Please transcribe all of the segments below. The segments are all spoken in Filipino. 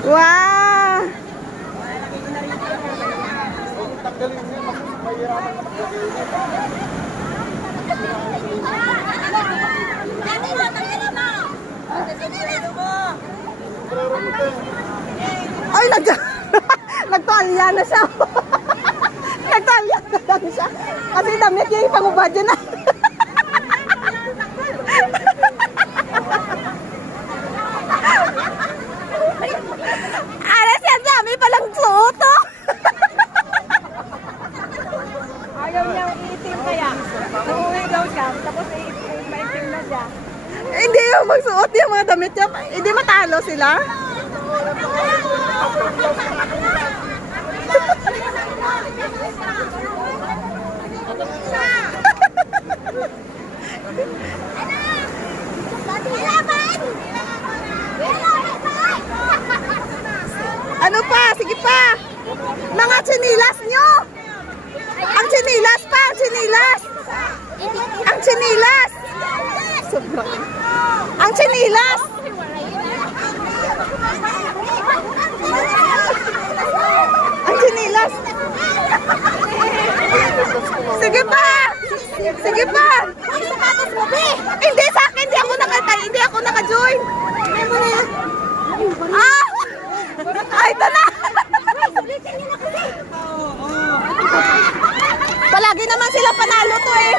Wow! Ay, nagtualya na siya. Nagtualya na lang siya. Kasi damit niya yung pangubad dyan na. Aras yan, dami palang suot, oh. Ayaw niyang iitim kaya. Uuwi daw siya, tapos maitim na siya. Hindi yung magsuot yung mga damit niya. Hindi matalo sila. Ano pa? Sige pa. Mga tsinilas nyo. Ang tsinilas pa. Ang tsinilas. Ang tsinilas. Sobrang. Ang tsinilas. Ang tsinilas. Sige pa. Sige pa. Hindi sa akin. Hindi ako naka-join. Ah! Ay, ito na. Palagi naman sila panalo to eh.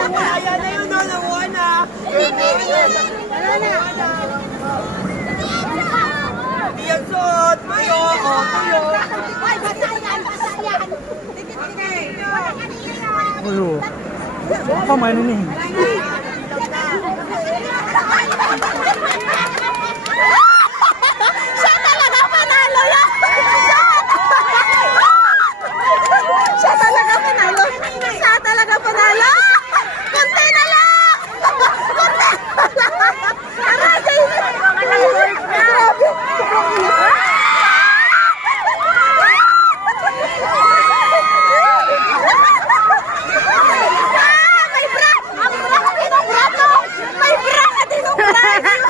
Ayan na yun, nakuha na. Ano na? Iyan suot, tuyo, tuyo. Ay, basta yan, basta yan. Ayo. Apa main ini? Siya talaga panalo yan. Siya talaga panalo. Siya talaga panalo. Kunti na lang. Kunti na lang. Grabe. May bra. Ang bra ka tinong-brato. May bra ka tinong-brato.